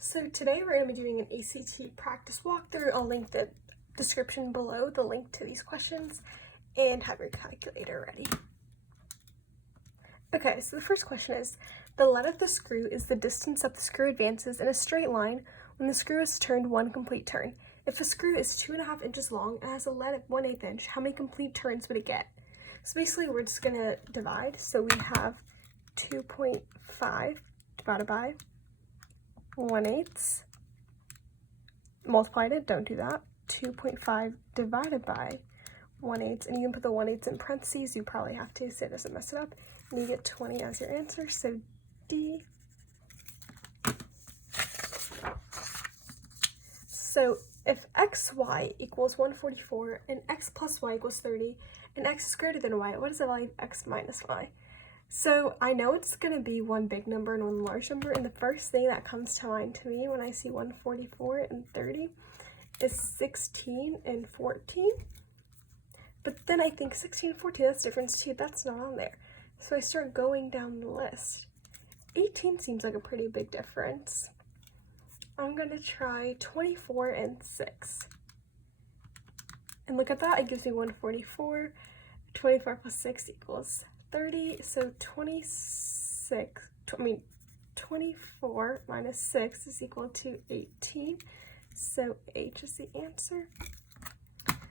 So today we're going to be doing an ACT practice walkthrough. I'll link the description below, the link to these questions, and have your calculator ready. Okay, so the first question is, the lead of the screw is the distance that the screw advances in a straight line when the screw is turned one complete turn. If a screw is 2.5 inches long and has a lead of 1/8 inch, how many complete turns would it get? So basically we're just going to divide. So we have 2.5 divided by 1/8, multiplied it, don't do that, 2.5 divided by 1/8, and you can put the 1/8 in parentheses, you probably have to so it doesn't mess it up, and you get 20 as your answer, so D. So if xy equals 144 and x plus y equals 30 and x is greater than y, what is the value of x minus y? So I know it's going to be one big number and one large number, and the first thing that comes to mind to me when I see 144 and 30 is 16 and 14. But then I think 16 and 14, that's difference too, that's not on there. So I start going down the list. 18 seems like a pretty big difference. I'm going to try 24 and 6. And look at that, it gives me 144. 24 plus 6 equals 30, so 24 minus 6 is equal to 18, so H is the answer.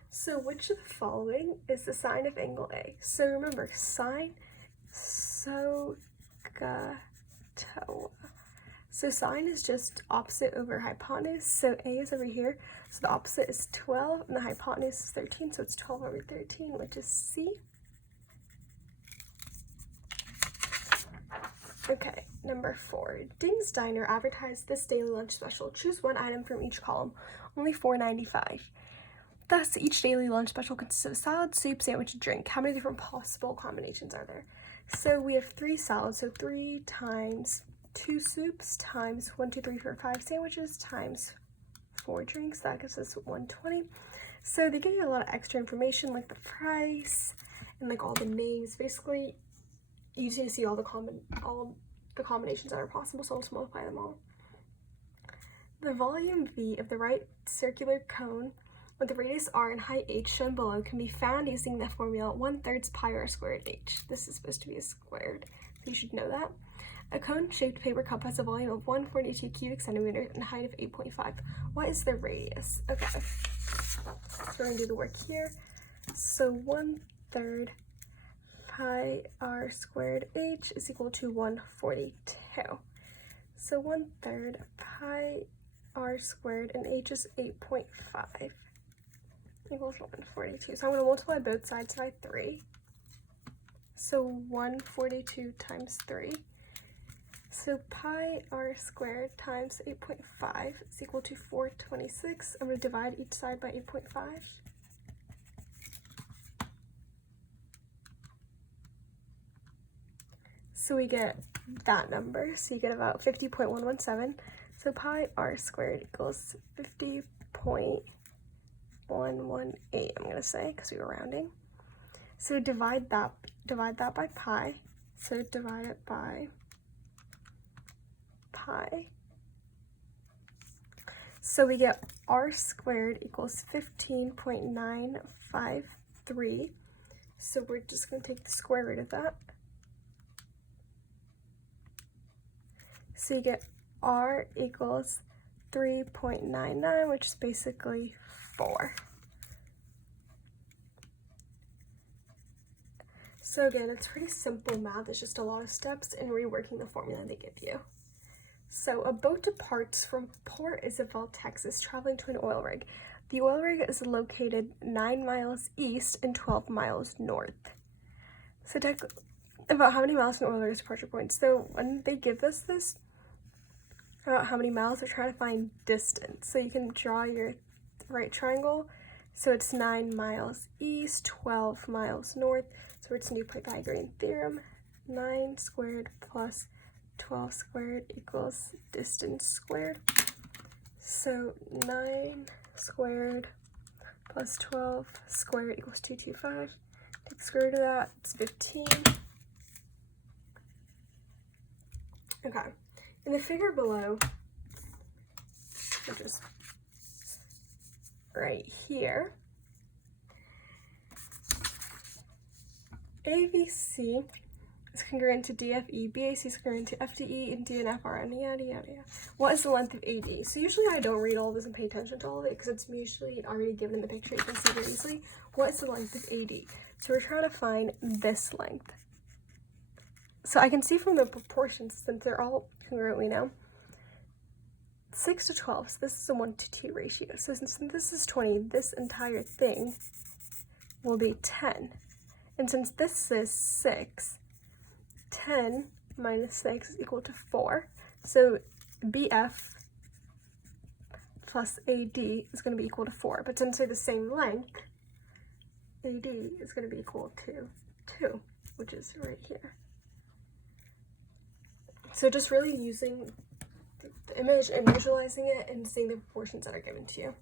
So which of the following is the sine of angle A? So remember, sine, SOHCAHTOA. So sine is just opposite over hypotenuse, so A is over here, so the opposite is 12, and the hypotenuse is 13, so it's 12 over 13, which is C. Okay, number 4. Ding's Diner advertised this daily lunch special. Choose one item from each column, only $4.95. Thus, each daily lunch special consists of salad, soup, sandwich, and drink. How many different possible combinations are there? So we have 3 salads, so 3 times 2 soups times 1, 2, 3, 4, 5 sandwiches times 4 drinks. That gives us 120. So they give you a lot of extra information like the price and like all the names. Basically, you just need to see all the combinations that are possible, so I'll just multiply them all. The volume V of the right circular cone with the radius r and height h shown below can be found using the formula 1/3 pi r squared h. This is supposed to be a squared, so you should know that. A cone-shaped paper cup has a volume of 142 cubic centimeters and a height of 8.5. What is the radius? Okay, so we're going to do the work here. So 1/3 pi r squared h is equal to 142. So 1/3 pi r squared, and h is 8.5, equals 142. So I'm going to multiply both sides by 3. So 142 times 3. So pi r squared times 8.5 is equal to 426. I'm going to divide each side by 8.5. So we get that number, so you get about 50.117. So pi r squared equals 50.118, I'm gonna say, because we were rounding. So divide that by pi. So divide it by pi. So we get r squared equals 15.953. So we're just gonna take the square root of that. So you get r equals 3.99, which is basically 4. So again, it's pretty simple math. It's just a lot of steps and reworking the formula they give you. So a boat departs from Port Isabel, Texas, traveling to an oil rig. The oil rig is located 9 miles east and 12 miles north. So about how many miles from the oil rig's departure point. So when they give us this, about how many miles, they're trying to find distance. So you can draw your right triangle. So it's 9 miles east, 12 miles north. So we're just going to do Pythagorean theorem. 9 squared plus 12 squared equals distance squared. So 9 squared plus 12 squared equals 225. Take the square root of that, it's 15. Okay. In the figure below, right here. ABC is congruent to DFE, BAC is congruent to FDE, and DNF are yada yada yada. What is the length of AD? So usually I don't read all this and pay attention to all of it because it's usually already given in the picture. You can see very easily. What is the length of AD? So we're trying to find this length. So I can see from the proportions, since they're all congruent, we know 6 to 12. So this is a 1:2 ratio. So since this is 20, this entire thing will be 10. And since this is 6, 10 minus 6 is equal to 4. So BF plus AD is going to be equal to 4. But since they're the same length, AD is going to be equal to 2, which is right here. So just really using the image and visualizing it and seeing the proportions that are given to you.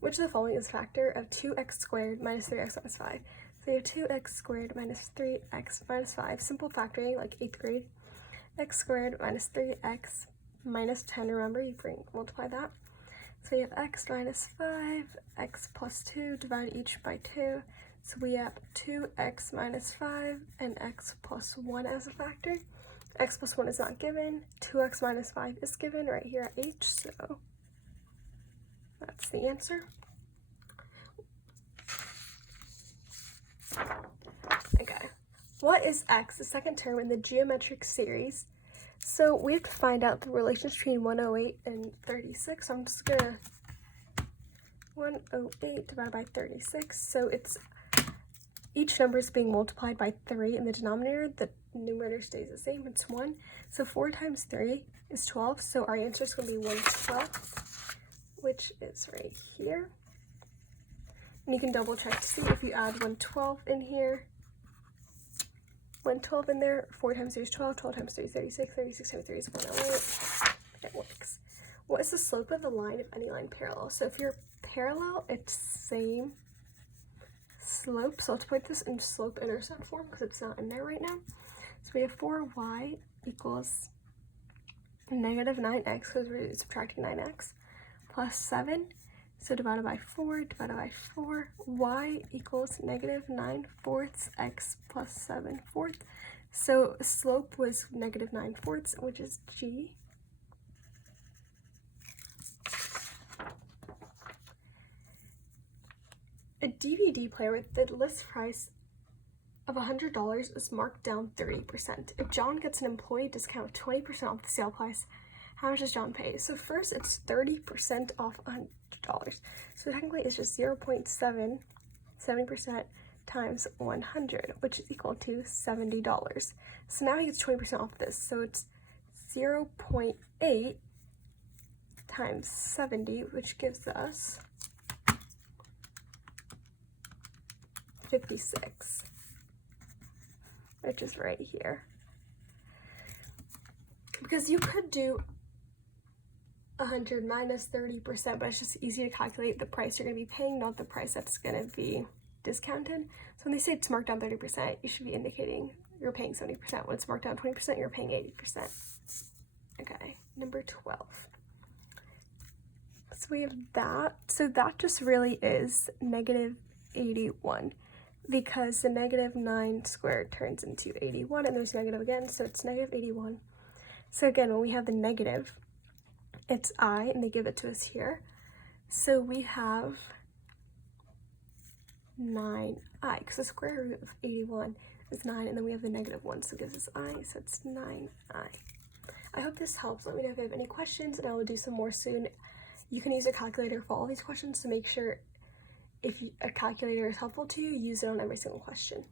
Which of the following is a factor of 2x squared minus 3x minus 5? So you have 2x squared minus 3x minus 5. Simple factoring, like 8th grade. X squared minus 3x minus 10. Remember, you multiply that. So you have x minus 5, x plus 2, divide each by 2. So we have 2x minus 5 and x plus 1 as a factor. X plus 1 is not given. 2x minus 5 is given right here at h, so that's the answer. Okay, what is x, the second term in the geometric series? So we have to find out the relationship between 108 and 36. So I'm just gonna 108 divided by 36. So it's each number is being multiplied by 3 in the denominator. The numerator stays the same, it's 1. So 4 times 3 is 12. So our answer is going to be 1/12, which is right here. And you can double check to see if you add 1/12 in here. 1/12 in there, 4 times 3 is 12, 12 times 3 is 36, 36 times 3 is 108. It works. What is the slope of the line if any line parallel? So if you're parallel, it's same slope. So let's put this in slope intercept form because it's not in there right now. So we have 4y equals negative 9x because we're subtracting 9x plus 7. So divided by 4, divided by 4, y equals negative 9/4 x plus 7/4. So slope was negative 9/4, which is g. A DVD player with the list price of $100 is marked down 30%. If John gets an employee discount of 20% off the sale price, how much does John pay? So first, it's 30% off $100. So technically, it's just 0.70% times 100, which is equal to $70. So now he gets 20% off this. So it's 0.8 times 70, which gives us 56, which is right here. Because you could do 100 minus 30%, but it's just easy to calculate the price you're going to be paying, not the price that's going to be discounted. So when they say it's marked down 30%, you should be indicating you're paying 70%. When it's marked down 20%, you're paying 80%. Okay, number 12. So we have that. So that just really is negative 81. Because the negative 9 squared turns into 81, and there's negative again, so it's negative 81. So again, when we have the negative, it's I, and they give it to us here. So we have 9i, because the square root of 81 is 9, and then we have the negative 1, so it gives us I, so it's 9i. I hope this helps. Let me know if you have any questions, and I will do some more soon. You can use a calculator for all these questions, so make sure if a calculator is helpful to you, use it on every single question.